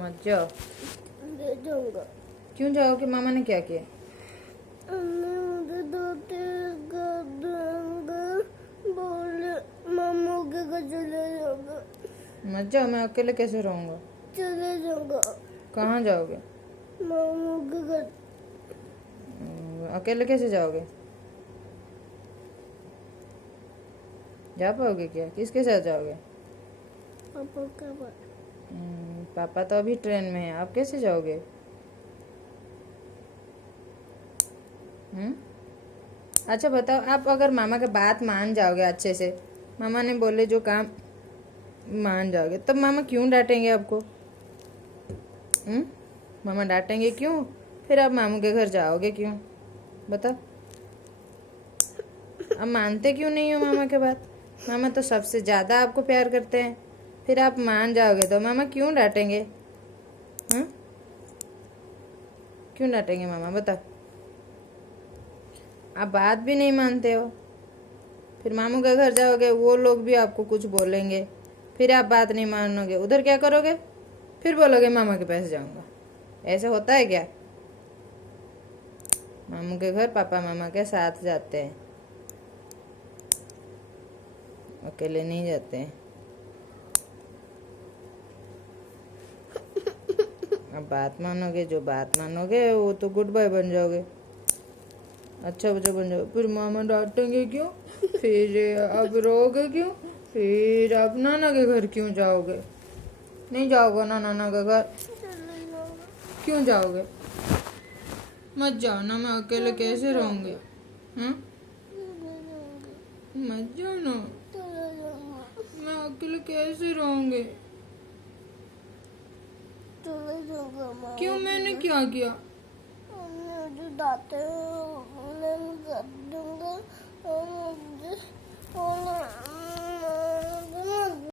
मत जाओ। दे दूंगा। क्यों जाओगे? मामा ने क्या किया? मुझे धोते कर दूंगा, बोले मामू के घर चले जाऊंगा। मत जाओ, मैं अकेले कैसे रहूंगा? चले जाऊंगा कहाँ जाओगे? मामू के घर। अकेले कैसे जाओगे? जा पाओगे क्या? किसके साथ जाओगे? पापा के पास। पापा तो अभी ट्रेन में है, आप कैसे जाओगे? अच्छा बताओ, आप अगर मामा की बात मान जाओगे अच्छे से, मामा ने बोले जो काम मान जाओगे, तब मामा क्यों डांटेंगे आपको? मामा डांटेंगे क्यों? फिर आप मामू के घर जाओगे क्यों? बताओ। आप मानते क्यों नहीं हो मामा के बात? मामा तो सबसे ज़्यादा आपको प्यार करते हैं, फिर आप मान जाओगे तो मामा क्यों डांटेंगे? क्यों डांटेंगे मामा? बताओ। आप बात भी नहीं मानते हो, फिर मामू के घर जाओगे, वो लोग भी आपको कुछ बोलेंगे, फिर आप बात नहीं मानोगे, उधर क्या करोगे? फिर बोलोगे मामा के पास जाऊंगा। ऐसे होता है क्या? मामू के घर पापा मामा के साथ जाते हैं, अकेले नहीं जाते हैं। अब बात मानोगे, जो बात मानोगे वो तो गुड बाय बन जाओगे, अच्छा बच्चा बन जाओगे। फिर मामा डांटेंगे क्यों? फिर अब रोगे क्यों? फिर अब नाना के घर क्यों जाओगे? नहीं जाओगे ना नाना के घर? क्यों जाओगे? मत जाओ ना, मैं अकेले कैसे रहूंगी? मत जाओ ना, मैं अकेले कैसे रहूंगी? क्यों? मैंने क्या किया? मुझे डांटे, मैं कर दूंगा।